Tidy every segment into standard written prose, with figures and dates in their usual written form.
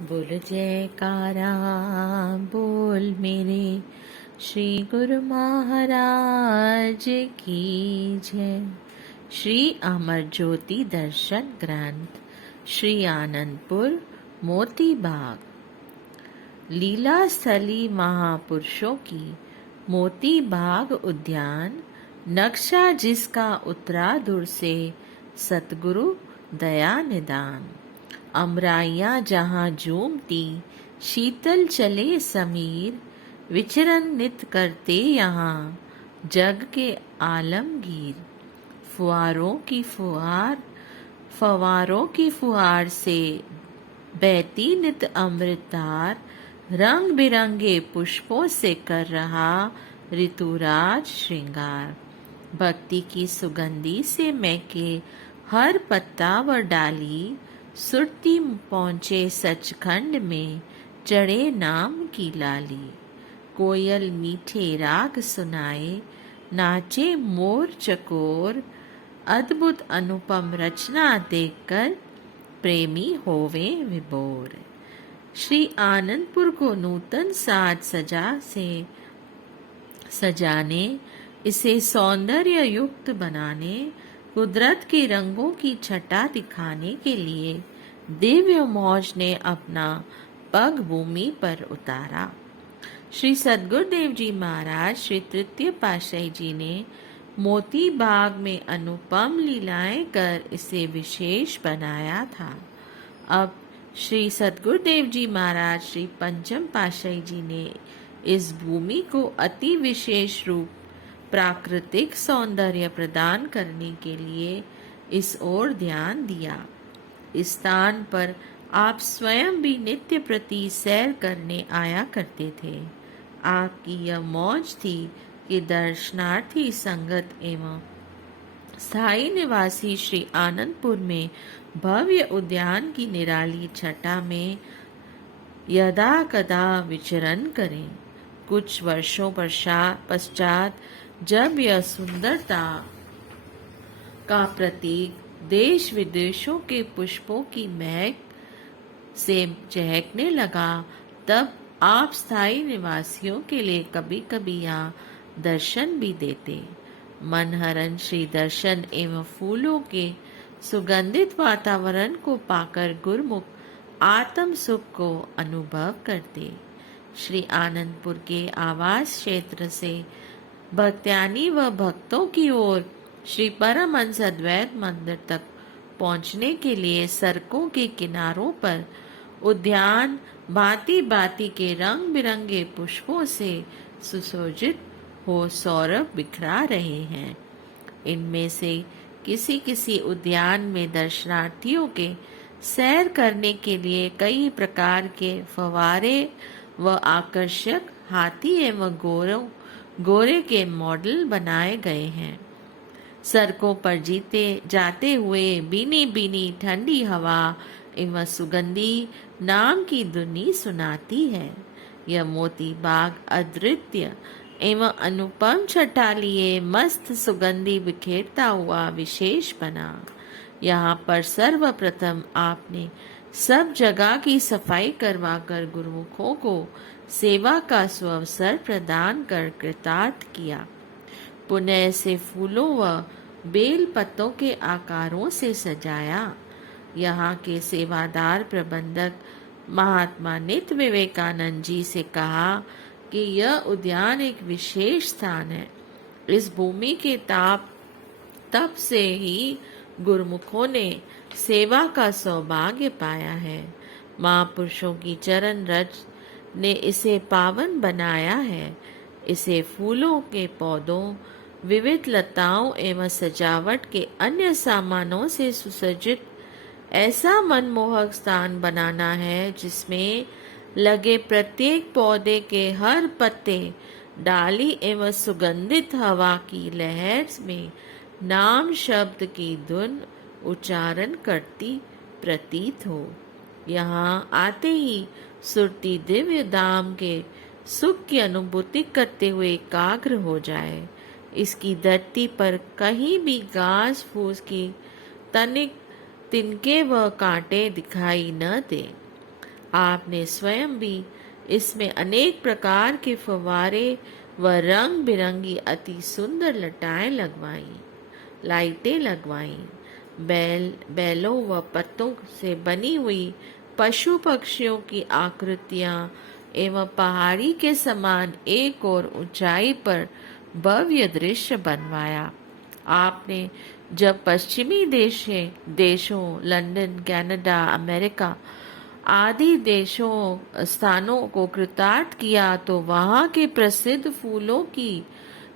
बोल जयकारा बोल मेरे श्री गुरु महाराज की जय। श्री अमर ज्योति दर्शन ग्रंथ श्री आनंदपुर मोती बाग। लीला स्थली महापुरुषों की मोती बाग उद्यान, नक्शा जिसका उत्तराधुर से सतगुरु दया निदान। अमराइयाँ जहाँ झूमती शीतल चले समीर, विचरण नित करते यहाँ जग के आलमगीर। फुहारों की फुहार से बहती नित अमृतार, रंग बिरंगे पुष्पों से कर रहा ऋतुराज श्रृंगार। भक्ति की सुगंधी से महके हर पत्ता व डाली, सुरती पहुँचे सचखंड में चढ़े नाम की लाली। कोयल मीठे राग सुनाए, नाचे मोर चकोर, अद्भुत अनुपम रचना देखकर प्रेमी होवे विभोर। श्री आनंदपुर को नूतन साज सजाने, इसे सौंदर्य युक्त बनाने, कुदरत के रंगों की छटा दिखाने के लिए दिव्य मौज ने अपना पग भूमि पर उतारा। श्री सद्गुरुदेव जी महाराज श्री तृतीय पातशाही जी ने मोती बाग में अनुपम लीलाएं कर इसे विशेष बनाया था। अब श्री सद्गुरुदेव जी महाराज श्री पंचम पातशाही जी ने इस भूमि को अति विशेष रूप प्राकृतिक सौंदर्य प्रदान करने के लिए इस ओर ध्यान दिया। इस स्थान पर आप स्वयं भी नित्य प्रति सैर करने आया करते थे। आपकी यह मौज थी कि दर्शनार्थी संगत एवं स्थायी निवासी श्री आनंदपुर में भव्य उद्यान की निराली छटा में यदा कदा विचरण करें। कुछ वर्षों पश्चात जब यह सुंदरता का प्रतीक देश विदेशों के पुष्पों की महक से चहकने लगा, तब आप स्थायी निवासियों के लिए कभी कभी यहाँ दर्शन भी देते। मनहरन श्री दर्शन एवं फूलों के सुगंधित वातावरण को पाकर गुरुमुख आत्म सुख को अनुभव करते। श्री आनंदपुर के आवास क्षेत्र से भक्त्यानी व भक्तों की ओर श्री परमहंस अद्वैत मंदिर तक पहुंचने के लिए सड़कों के किनारों पर उद्यान भांति भांति के रंग बिरंगे पुष्पों से सुसज्जित हो सौरभ बिखरा रहे हैं। इनमें से किसी किसी उद्यान में दर्शनार्थियों के सैर करने के लिए कई प्रकार के फव्वारे व आकर्षक हाथी एवं गोरे के मॉडल बनाए गए हैं। सड़कों पर जाते हुए बीनी बीनी ठंडी हवा एवं सुगंधी नाम की धुनी सुनाती है। यह मोती बाग अद्वितीय एवं अनुपम छटा लिए मस्त सुगंधी बिखेरता हुआ विशेष बना। यहाँ पर सर्वप्रथम आपने सब जगह की सफाई करवाकर गुरुमुखों को सेवा का सुअवसर प्रदान कर कृतार्थ किया। पुनः से फूलों व बेल पत्तों के आकारों से सजाया। यहाँ के सेवादार प्रबंधक महात्मा नित्य विवेकानंद जी से कहा कि यह उद्यान एक विशेष स्थान है। इस भूमि के तप से ही गुरुमुखों ने सेवा का सौभाग्य पाया है। महापुरुषों की चरण रज ने इसे पावन बनाया है। इसे फूलों के पौधों, विविध लताओं एवं सजावट के अन्य सामानों से सुसज्जित ऐसा मनमोहक स्थान बनाना है जिसमें लगे प्रत्येक पौधे के हर पत्ते, डाली एवं सुगंधित हवा की लहर में नाम शब्द की धुन उच्चारण करती प्रतीत हो। यहाँ आते ही सुरती दिव्य धाम के सुख की अनुभूति करते हुए एकाग्र हो जाए। इसकी धरती पर कहीं भी घास फूस की तनिक तिनके व कांटे दिखाई न दे। आपने स्वयं भी इसमें अनेक प्रकार के फव्वारे व रंग बिरंगी अति सुंदर लटाएं लगवाई, लाइटें लगवाई। बैलों व पत्तों से बनी हुई पशु पक्षियों की आकृतियां एवं पहाड़ी के समान एक और ऊंचाई पर भव्य दृश्य बनवाया। आपने जब पश्चिमी देशों लंदन, कनाडा, अमेरिका आदि देशों स्थानों को कृतार्थ किया तो वहां के प्रसिद्ध फूलों की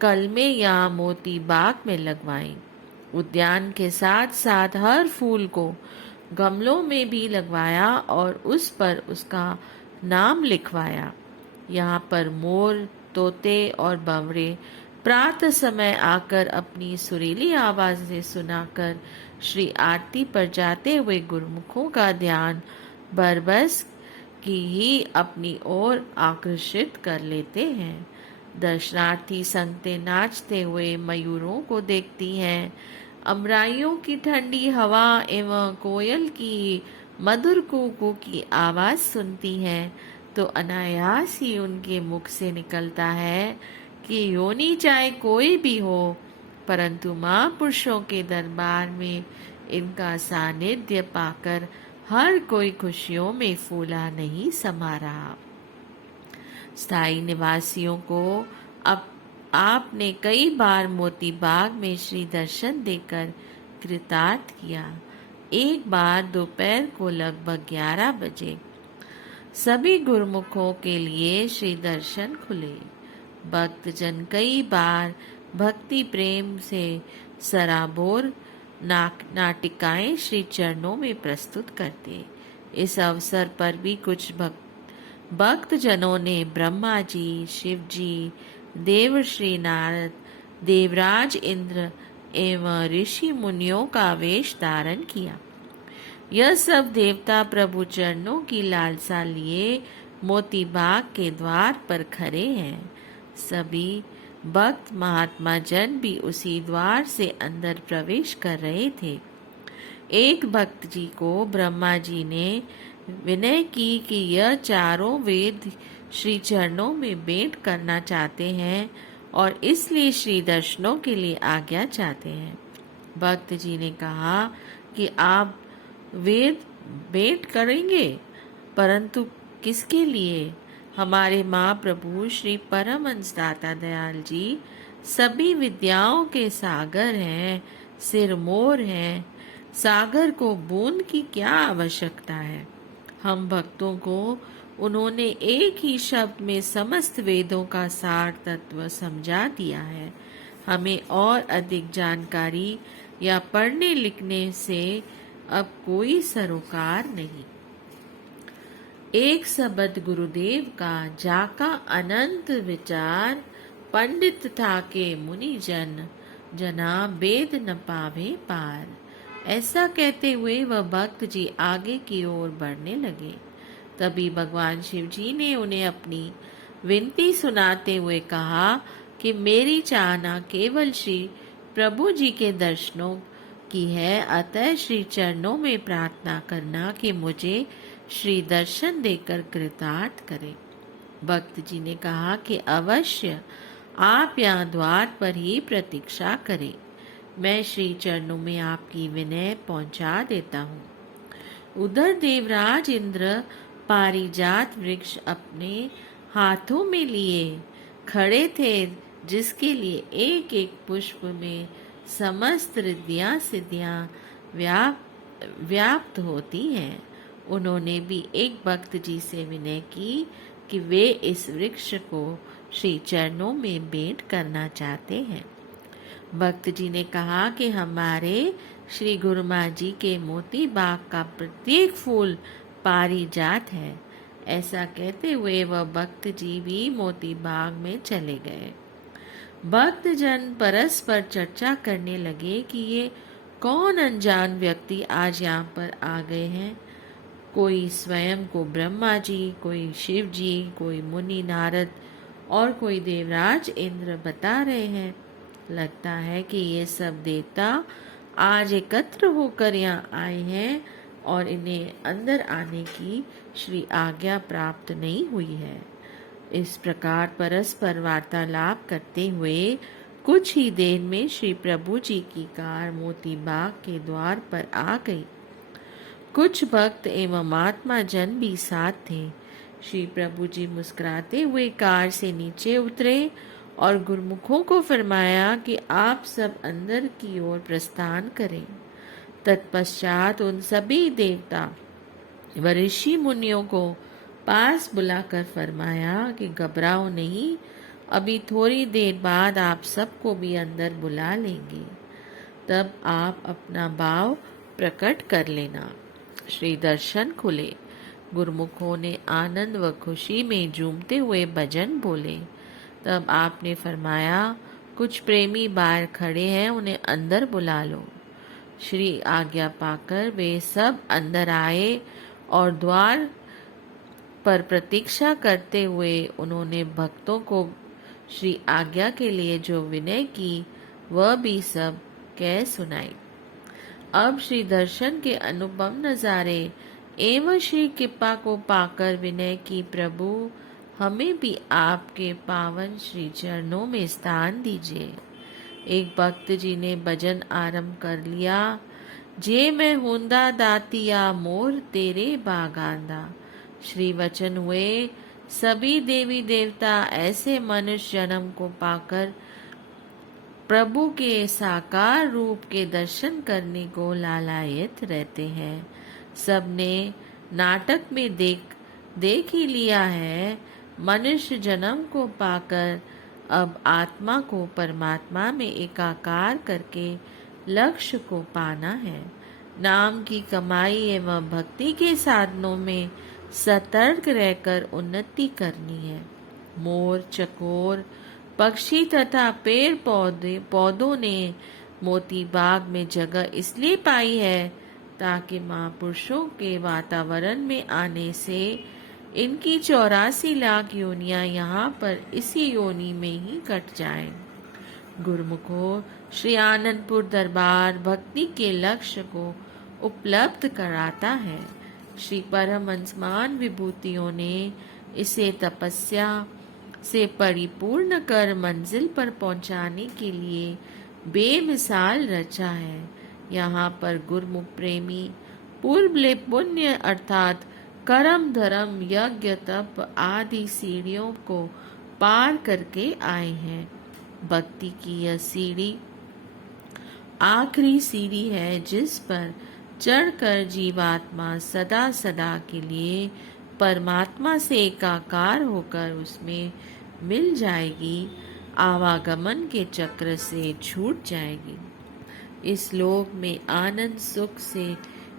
कलमें या मोती बाग में लगवाई। उद्यान के साथ साथ हर फूल को गमलों में भी लगवाया और उस पर उसका नाम लिखवाया। यहाँ पर मोर, तोते और भंवरे प्रातः समय आकर अपनी सुरीली आवाज से सुनाकर श्री आरती पर जाते हुए गुरुमुखों का ध्यान बरबस की ही अपनी ओर आकर्षित कर लेते हैं। दर्शनार्थी संगते नाचते हुए मयूरों को देखती हैं। अमराइयों की ठंडी हवा एवं कोयल की मधुर कूकू की आवाज सुनती हैं तो अनायास ही उनके मुख से निकलता है कि योनि चाहे कोई भी हो, परंतु महापुरुषों के दरबार में इनका सानिध्य पाकर हर कोई खुशियों में फूला नहीं समा रहा। स्थायी निवासियों को अब आपने कई बार मोती बाग में श्री दर्शन देकर कृतार्थ किया। एक बार दोपहर को लगभग 11 बजे सभी गुरुमुखों के लिए श्री दर्शन खुले। भक्तजन कई बार भक्ति प्रेम से सराबोर नाटिकाएं श्री चरणों में प्रस्तुत करते। इस अवसर पर भी कुछ भक्तजनों ने ब्रह्मा जी, शिव जी, देवर्षि नारद, देवराज इंद्र एवं ऋषि मुनियों का वेश धारण किया। यह सब देवता प्रभु चरणों की लालसा लिए मोती बाग के द्वार पर खड़े हैं। सभी भक्त महात्मा जन भी उसी द्वार से अंदर प्रवेश कर रहे थे। एक भक्त जी को ब्रह्मा जी ने विनय की कि यह चारों वेद श्री चरणों में भेंट करना चाहते हैं और इसलिए श्री दर्शनों के लिए आज्ञा चाहते हैं। भक्त जी ने कहा कि आप वेद भेंट करेंगे, परंतु किसके लिए? हमारे महाप्रभु श्री परमहंस दाता दयाल जी सभी विद्याओं के सागर हैं, सिरमौर हैं। सागर को बूंद की क्या आवश्यकता है? हम भक्तों को उन्होंने एक ही शब्द में समस्त वेदों का सार तत्व समझा दिया है। हमें और अधिक जानकारी या पढ़ने लिखने से अब कोई सरोकार नहीं। एक शब्द गुरुदेव का जाका अनंत विचार, पंडित था के मुनि जना वेद न पावे पार। ऐसा कहते हुए वह भक्त जी आगे की ओर बढ़ने लगे। तभी भगवान शिव जी ने उन्हें अपनी विनती सुनाते हुए कहा कि मेरी चाहना केवल श्री प्रभु जी के दर्शनों की है, अतः श्री चरणों में प्रार्थना करना कि मुझे श्री दर्शन देकर कृतार्थ करें। भक्त जी ने कहा कि अवश्य आप यहाँ द्वार पर ही प्रतीक्षा करें, मैं श्री चरणों में आपकी विनय पहुंचा देता हूँ। उधर देवराज इंद्र पारिजात वृक्ष अपने हाथों में लिए खड़े थे, जिसके लिए एक एक पुष्प में समस्त रिद्धियां सिद्धियां व्याप्त होती हैं। उन्होंने भी एक भक्त जी से विनय की कि वे इस वृक्ष को श्री चरणों में भेंट करना चाहते हैं। भक्त जी ने कहा कि हमारे श्री गुरुमा जी के मोती बाग का प्रत्येक फूल पारिजात है। ऐसा कहते हुए वह भक्त जी भी मोती बाग में चले गए। भक्त जन परस्पर चर्चा करने लगे कि ये कौन अनजान व्यक्ति आज यहाँ पर आ गए हैं। कोई स्वयं को ब्रह्मा जी, कोई शिव जी, कोई मुनि नारद और कोई देवराज इंद्र बता रहे हैं। लगता है कि ये सब देवता आज एकत्र होकर यहाँ आए हैं और इन्हें अंदर आने की श्री आज्ञा प्राप्त नहीं हुई है। इस प्रकार परस्पर वार्तालाप करते हुए कुछ ही देर में श्री प्रभु जी की कार मोती बाग के द्वार पर आ गई। कुछ भक्त एवं महात्मा जन भी साथ थे। श्री प्रभु जी मुस्कुराते हुए कार से नीचे उतरे और गुरुमुखों को फरमाया कि आप सब अंदर की ओर प्रस्थान करें। तत्पश्चात उन सभी देवता व ऋषि मुनियों को पास बुलाकर फरमाया कि घबराओ नहीं, अभी थोड़ी देर बाद आप सबको भी अंदर बुला लेंगे, तब आप अपना भाव प्रकट कर लेना। श्री दर्शन खुले। गुरुमुखों ने आनंद व खुशी में झूमते हुए भजन बोले। तब आपने फरमाया, कुछ प्रेमी बाहर खड़े हैं, उन्हें अंदर बुला लो। श्री आज्ञा पाकर वे सब अंदर आए और द्वार पर प्रतीक्षा करते हुए उन्होंने भक्तों को श्री आज्ञा के लिए जो विनय की वह भी सब कह सुनाई। अब श्री दर्शन के अनुपम नजारे एवं श्री कृपा को पाकर विनय की प्रभु हमें भी आपके पावन श्री चरणों में स्थान दीजिए। एक भक्त जी ने भजन आरंभ कर लिया। जे मैं हुंदा दातिया मोर तेरे बागांदा। श्री वचन हुए सभी देवी देवता ऐसे मनुष्य जन्म को पाकर प्रभु के साकार रूप के दर्शन करने को लालायित रहते हैं। सबने नाटक में देख ही लिया है। मनुष्य जन्म को पाकर अब आत्मा को परमात्मा में एकाकार करके लक्ष्य को पाना है। नाम की कमाई एवं भक्ति के साधनों में सतर्क रहकर उन्नति करनी है। मोर, चकोर, पक्षी तथा पेड़ पौधों ने मोती बाग में जगह इसलिए पाई है ताकि महापुरुषों के वातावरण में आने से इनकी 84 लाख योनियां यहाँ पर इसी योनि में ही कट जाएं। गुरुमुखों, श्री आनंदपुर दरबार भक्ति के लक्ष्य को उपलब्ध कराता है। श्री परमहंसमान विभूतियों ने इसे तपस्या से परिपूर्ण कर मंजिल पर पहुंचाने के लिए बेमिसाल रचा है। यहाँ पर गुरुमुख प्रेमी पूर्व पुण्य अर्थात कर्म, धर्म, यज्ञ, तप आदि सीढ़ियों को पार करके आए हैं। भक्ति की यह सीढ़ी आखिरी सीढ़ी है जिस पर चढ़कर जीवात्मा सदा सदा के लिए परमात्मा से एकाकार होकर उसमें मिल जाएगी, आवागमन के चक्र से छूट जाएगी। इस लोक में आनंद सुख से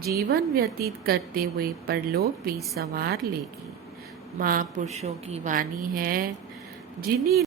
जीवन व्यतीत करते हुए परलोक भी संवार लेगी। महापुरुषों की वाणी है, जिन्हीं